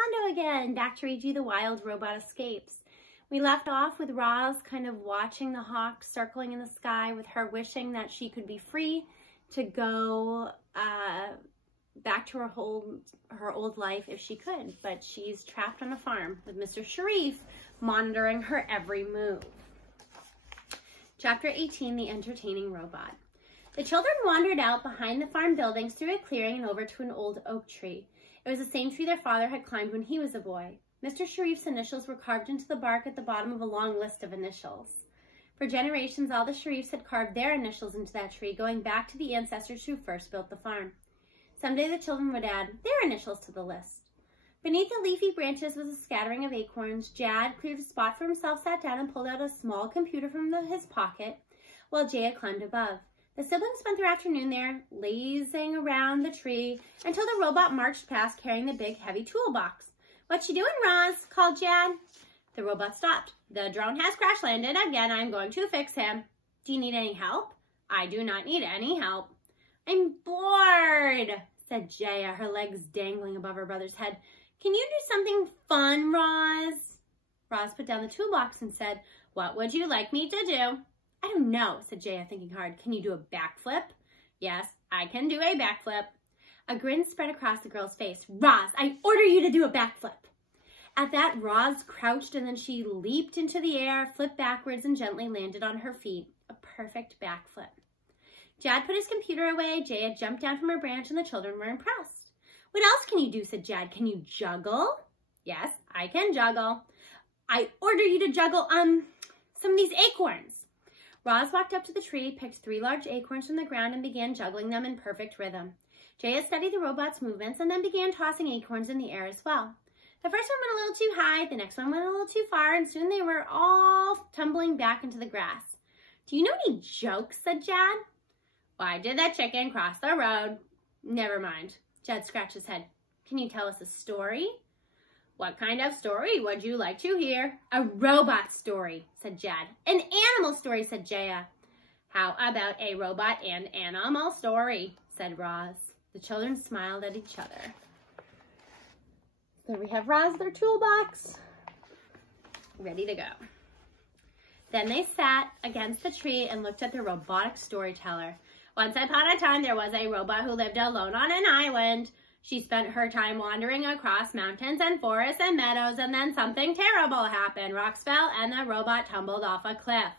Mondo again, back to read you The Wild Robot Escapes. We left off with Roz kind of watching the hawk circling in the sky, with her wishing that she could be free to go back to her old life if she could, but she's trapped on a farm with Mr. Sharif monitoring her every move. Chapter 18, The Entertaining Robot. The children wandered out behind the farm buildings through a clearing and over to an old oak tree. It was the same tree their father had climbed when he was a boy. Mr. Sharif's initials were carved into the bark at the bottom of a long list of initials. For generations, all the Sharifs had carved their initials into that tree, going back to the ancestors who first built the farm. Someday the children would add their initials to the list. Beneath the leafy branches was a scattering of acorns. Jad cleared a spot for himself, sat down, and pulled out a small computer from his pocket, while Jaya climbed above. The siblings spent their afternoon there, lazing around the tree, until the robot marched past carrying the big, heavy toolbox. "What you doing, Roz?" called Jad. The robot stopped. "The drone has crash landed again. I'm going to fix him. Do you need any help?" "I do not need any help." "I'm bored," said Jaya, her legs dangling above her brother's head. "Can you do something fun, Roz?" Roz put down the toolbox and said, "What would you like me to do?" "I don't know," said Jaya, thinking hard. "Can you do a backflip?" "Yes, I can do a backflip." A grin spread across the girl's face. "Roz, I order you to do a backflip." At that, Roz crouched, and then she leaped into the air, flipped backwards, and gently landed on her feet. A perfect backflip. Jad put his computer away. Jaya jumped down from her branch, and the children were impressed. "What else can you do?" said Jad. "Can you juggle?" "Yes, I can juggle." "I order you to juggle, some of these acorns." Roz walked up to the tree, picked 3 large acorns from the ground, and began juggling them in perfect rhythm. Jaya studied the robot's movements and then began tossing acorns in the air as well. The first one went a little too high, the next one went a little too far, and soon they were all tumbling back into the grass. "Do you know any jokes?" said Jad. "Why did that chicken cross the road?" "Never mind." Jad scratched his head. "Can you tell us a story?" "What kind of story would you like to hear?" "A robot story," said Jad. "An animal story," said Jaya. "How about a robot and animal story?" said Roz. The children smiled at each other. So we have Roz, their toolbox, ready to go. Then they sat against the tree and looked at their robotic storyteller. "Once upon a time, there was a robot who lived alone on an island. She spent her time wandering across mountains and forests and meadows, and then something terrible happened. Rocks fell, and the robot tumbled off a cliff.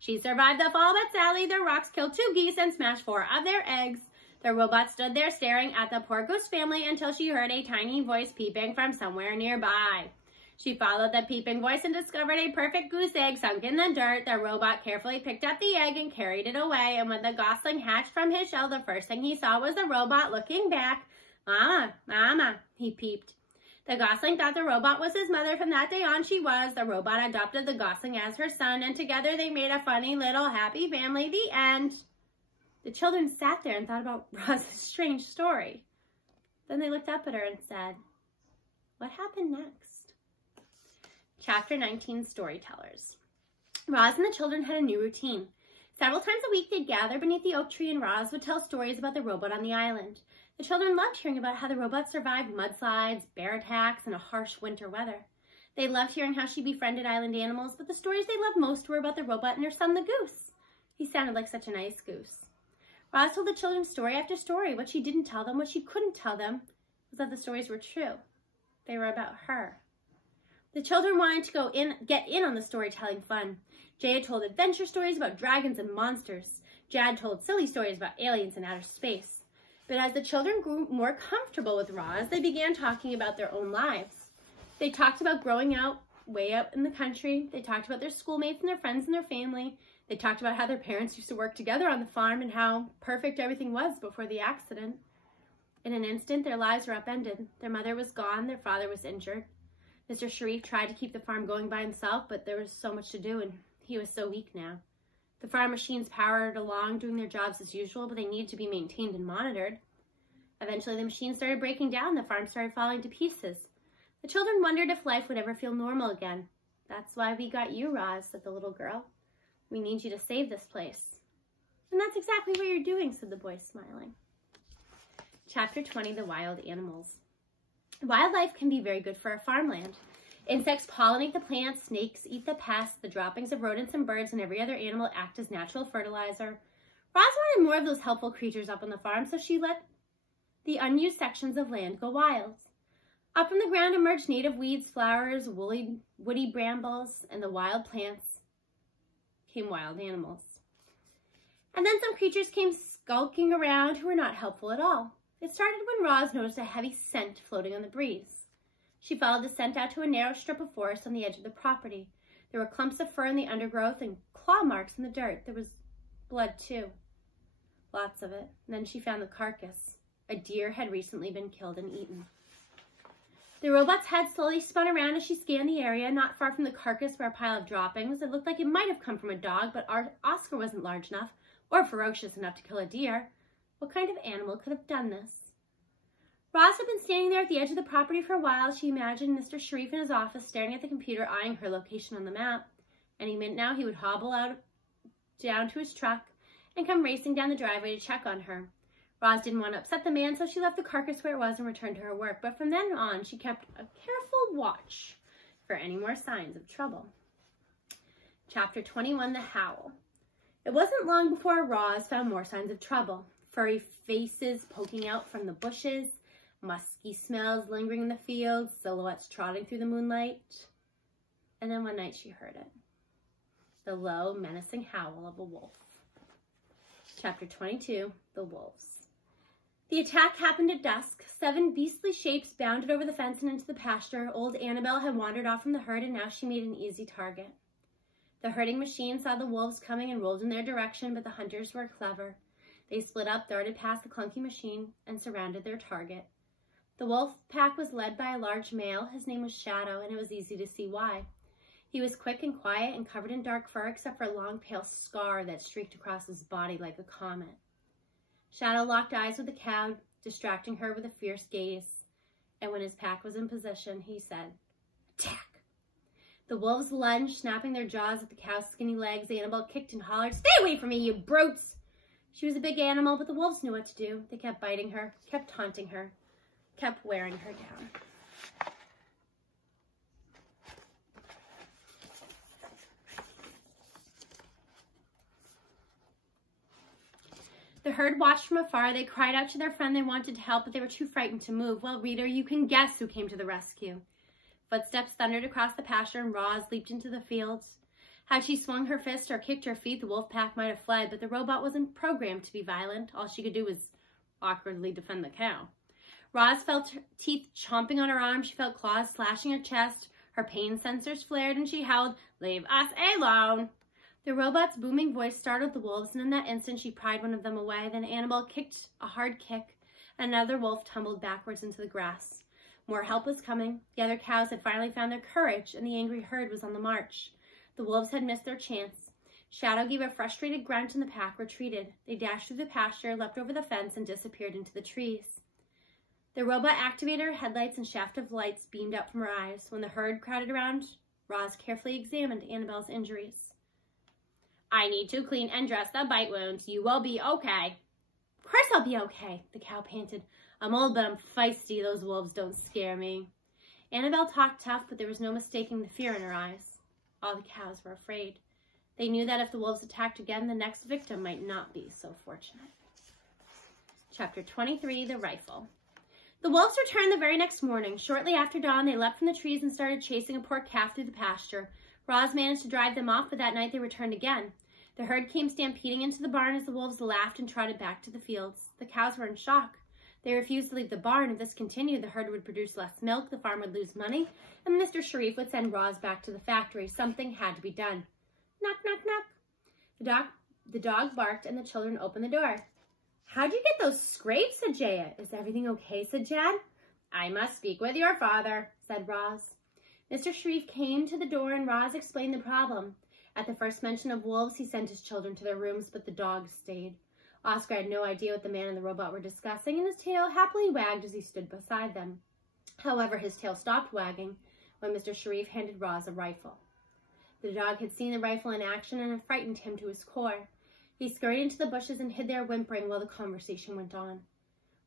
She survived the fall, but sadly, the rocks killed 2 geese and smashed 4 of their eggs. The robot stood there staring at the poor goose family until she heard a tiny voice peeping from somewhere nearby. She followed the peeping voice and discovered a perfect goose egg sunk in the dirt. The robot carefully picked up the egg and carried it away, and when the gosling hatched from his shell, the first thing he saw was the robot looking back. 'Mama, Mama,' he peeped. The gosling thought the robot was his mother. From that day on, she was. The robot adopted the gosling as her son, and together they made a funny little happy family." The end. The children sat there and thought about Roz's strange story. Then they looked up at her and said, "What happened next?" Chapter 19, Storytellers. Roz and the children had a new routine. Several times a week, they'd gather beneath the oak tree, and Roz would tell stories about the robot on the island. The children loved hearing about how the robot survived mudslides, bear attacks, and a harsh winter weather. They loved hearing how she befriended island animals, but the stories they loved most were about the robot and her son, the goose. He sounded like such a nice goose. Roz told the children story after story. What she didn't tell them, what she couldn't tell them, was that the stories were true. They were about her. The children wanted to get in on the storytelling fun. Jaya told adventure stories about dragons and monsters. Jad told silly stories about aliens and outer space. But as the children grew more comfortable with Roz, they began talking about their own lives. They talked about growing out way out in the country. They talked about their schoolmates and their friends and their family. They talked about how their parents used to work together on the farm and how perfect everything was before the accident. In an instant, their lives were upended. Their mother was gone. Their father was injured. Mr. Sharif tried to keep the farm going by himself, but there was so much to do, and he was so weak now. The farm machines powered along, doing their jobs as usual, but they needed to be maintained and monitored. Eventually, the machines started breaking down. The farm started falling to pieces. The children wondered if life would ever feel normal again. "That's why we got you, Roz," said the little girl. "We need you to save this place." "And that's exactly what you're doing," said the boy, smiling. Chapter 20, The Wild Animals. Wildlife can be very good for our farmland. Insects pollinate the plants, snakes eat the pests, the droppings of rodents and birds and every other animal act as natural fertilizer. Roz wanted more of those helpful creatures up on the farm, so she let the unused sections of land go wild. Up from the ground emerged native weeds, flowers, woody brambles, and the wild plants came wild animals. And then some creatures came skulking around who were not helpful at all. It started when Roz noticed a heavy scent floating on the breeze. She followed the scent out to a narrow strip of forest on the edge of the property. There were clumps of fur in the undergrowth and claw marks in the dirt. There was blood, too. Lots of it. And then she found the carcass. A deer had recently been killed and eaten. The robot's head slowly spun around as she scanned the area. Not far from the carcass were a pile of droppings. It looked like it might have come from a dog, but Oscar wasn't large enough or ferocious enough to kill a deer. What kind of animal could have done this? Roz had been standing there at the edge of the property for a while. She imagined Mr. Sharif in his office staring at the computer, eyeing her location on the map. Any minute now, he would hobble down to his truck and come racing down the driveway to check on her. Roz didn't want to upset the man, so she left the carcass where it was and returned to her work. But from then on, she kept a careful watch for any more signs of trouble. Chapter 21, The Howl. It wasn't long before Roz found more signs of trouble. Furry faces poking out from the bushes, musky smells lingering in the fields, silhouettes trotting through the moonlight. And then one night she heard it. The low, menacing howl of a wolf. Chapter 22, The Wolves. The attack happened at dusk. 7 beastly shapes bounded over the fence and into the pasture. Old Annabelle had wandered off from the herd, and now she made an easy target. The herding machine saw the wolves coming and rolled in their direction, but the hunters were clever. They split up, darted past the clunky machine, and surrounded their target. The wolf pack was led by a large male. His name was Shadow, and it was easy to see why. He was quick and quiet and covered in dark fur, except for a long pale scar that streaked across his body like a comet. Shadow locked eyes with the cow, distracting her with a fierce gaze. And when his pack was in position, he said, "Attack!" The wolves lunged, snapping their jaws at the cow's skinny legs. Annabelle kicked and hollered, "Stay away from me, you brutes!" She was a big animal, but the wolves knew what to do. They kept biting her, kept taunting her, kept wearing her down. The herd watched from afar. They cried out to their friend they wanted to help, but they were too frightened to move. Well, reader, you can guess who came to the rescue. Footsteps thundered across the pasture, and Roz leaped into the fields. Had she swung her fist or kicked her feet, the wolf pack might have fled, but the robot wasn't programmed to be violent. All she could do was awkwardly defend the cow. Roz felt her teeth chomping on her arm. She felt claws slashing her chest. Her pain sensors flared, and she howled, "Leave us alone!" The robot's booming voice startled the wolves, and in that instant she pried one of them away. Then Annabelle kicked a hard kick, and another wolf tumbled backwards into the grass. More help was coming. The other cows had finally found their courage, and the angry herd was on the march. The wolves had missed their chance. Shadow gave a frustrated grunt, and the pack retreated. They dashed through the pasture, leapt over the fence, and disappeared into the trees. The robot activated her headlights, and shaft of lights beamed out from her eyes. When the herd crowded around, Roz carefully examined Annabelle's injuries. "I need to clean and dress the bite wounds. You will be okay." "Of course I'll be okay," the cow panted. "I'm old, but I'm feisty. Those wolves don't scare me." Annabelle talked tough, but there was no mistaking the fear in her eyes. All the cows were afraid. They knew that if the wolves attacked again, the next victim might not be so fortunate. Chapter 23, The Rifle. The wolves returned the very next morning. Shortly after dawn, they leapt from the trees and started chasing a poor calf through the pasture. Roz managed to drive them off, but that night they returned again. The herd came stampeding into the barn as the wolves laughed and trotted back to the fields. The cows were in shock. They refused to leave the barn. If this continued, the herd would produce less milk, the farm would lose money, and Mr. Sharif would send Roz back to the factory. Something had to be done. Knock, knock, knock. The dog barked, and the children opened the door. "How'd you get those scrapes?" said Jaya. "Is everything okay?" said Jad. "I must speak with your father," said Roz. Mr. Sharif came to the door, and Roz explained the problem. At the first mention of wolves, he sent his children to their rooms, but the dogs stayed. Oscar had no idea what the man and the robot were discussing, and his tail happily wagged as he stood beside them. However, his tail stopped wagging when Mr. Sharif handed Roz a rifle. The dog had seen the rifle in action, and it frightened him to his core. He scurried into the bushes and hid there, whimpering while the conversation went on.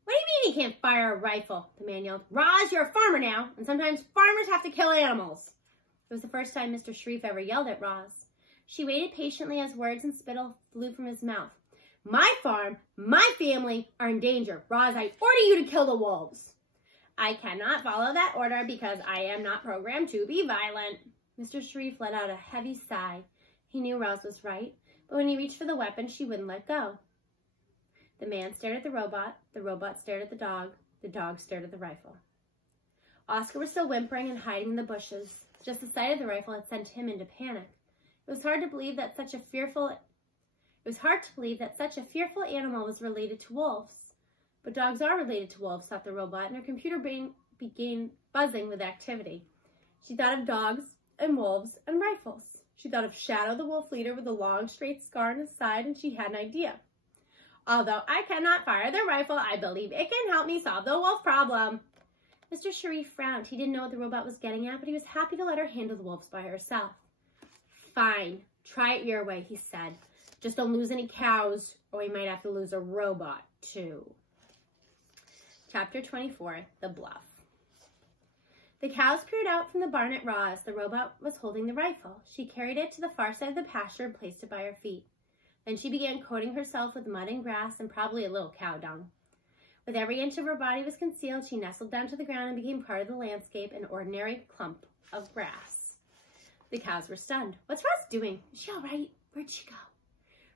"What do you mean he can't fire a rifle? The man yelled. Roz, you're a farmer now, and sometimes farmers have to kill animals. It was the first time Mr. Shreve ever yelled at Roz. She waited patiently as words and spittle flew from his mouth. My farm, my family are in danger. Roz, I order you to kill the wolves. I cannot follow that order because I am not programmed to be violent. Mr. Shreve let out a heavy sigh. He knew Roz was right, but when he reached for the weapon, she wouldn't let go. The man stared at the robot stared at the dog stared at the rifle. Oscar was still whimpering and hiding in the bushes. Just the sight of the rifle had sent him into panic. It was hard to believe that such a fearful animal was related to wolves. But dogs are related to wolves, thought the robot, and her computer brain began buzzing with activity. She thought of dogs and wolves and rifles. She thought of Shadow, the wolf leader, with a long, straight scar on his side, and she had an idea. Although I cannot fire the rifle, I believe it can help me solve the wolf problem. Mr. Shreve frowned. He didn't know what the robot was getting at, but he was happy to let her handle the wolves by herself. Fine, try it your way, he said. Just don't lose any cows, or we might have to lose a robot, too. Chapter 24, The Bluff. The cows peered out from the barn at Roz. The robot was holding the rifle. She carried it to the far side of the pasture and placed it by her feet. Then she began coating herself with mud and grass and probably a little cow dung. With every inch of her body was concealed, she nestled down to the ground and became part of the landscape, an ordinary clump of grass. The cows were stunned. What's Roz doing? Is she all right? Where'd she go?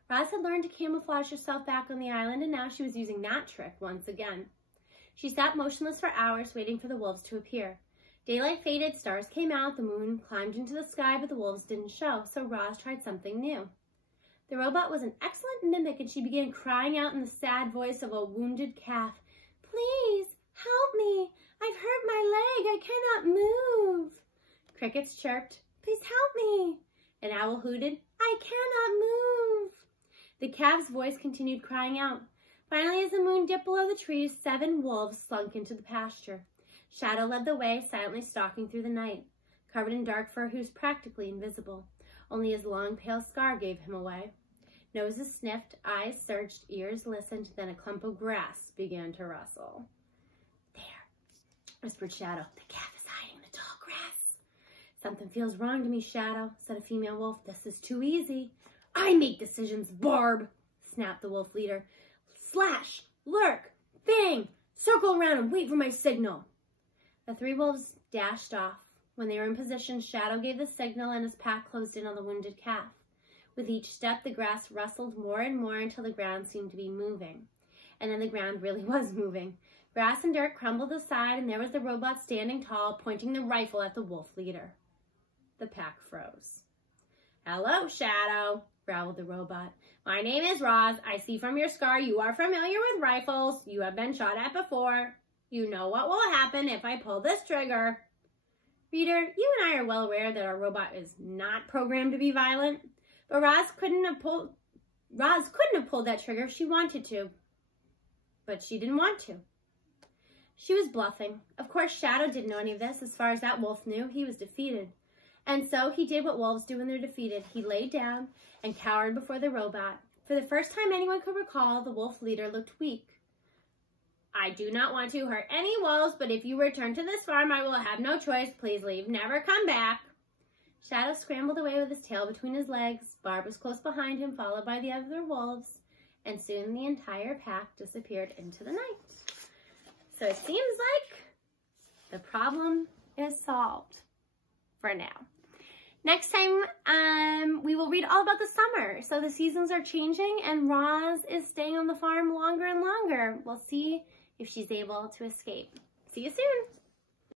Roz had learned to camouflage herself back on the island, and now she was using that trick once again. She sat motionless for hours, waiting for the wolves to appear. Daylight faded, stars came out, the moon climbed into the sky, but the wolves didn't show, so Roz tried something new. The robot was an excellent mimic, and she began crying out in the sad voice of a wounded calf. Please, help me. I've hurt my leg. I cannot move. Crickets chirped. Please help me. An owl hooted. I cannot move. The calf's voice continued crying out. Finally, as the moon dipped below the trees, 7 wolves slunk into the pasture. Shadow led the way, silently stalking through the night. Covered in dark fur, he was practically invisible. Only his long, pale scar gave him away. Noses sniffed, eyes searched, ears listened, then a clump of grass began to rustle. There, whispered Shadow. The calf is hiding in the tall grass. Something feels wrong to me, Shadow, said a female wolf. This is too easy. I make decisions, Barb, snapped the wolf leader. Slash, lurk, bang, circle around and wait for my signal. The 3 wolves dashed off. When they were in position, Shadow gave the signal and his pack closed in on the wounded calf. With each step, the grass rustled more and more until the ground seemed to be moving. And then the ground really was moving. Grass and dirt crumbled aside, and there was the robot standing tall, pointing the rifle at the wolf leader. The pack froze. Hello, Shadow, growled the robot. My name is Roz. I see from your scar you are familiar with rifles. You have been shot at before. You know what will happen if I pull this trigger. Reader, you and I are well aware that our robot is not programmed to be violent, but Roz couldn't have pulled that trigger if she wanted to. But she didn't want to. She was bluffing. Of course, Shadow didn't know any of this. As far as that wolf knew, he was defeated. And so he did what wolves do when they're defeated. He lay down and cowered before the robot. For the first time anyone could recall, the wolf leader looked weak. I do not want to hurt any wolves, but if you return to this farm, I will have no choice. Please leave. Never come back. Shadow scrambled away with his tail between his legs. Barb was close behind him, followed by the other wolves. And soon the entire pack disappeared into the night. So it seems like the problem is solved for now. Next time, we will read all about the summer. So the seasons are changing and Roz is staying on the farm longer and longer. We'll see if she's able to escape. See you soon.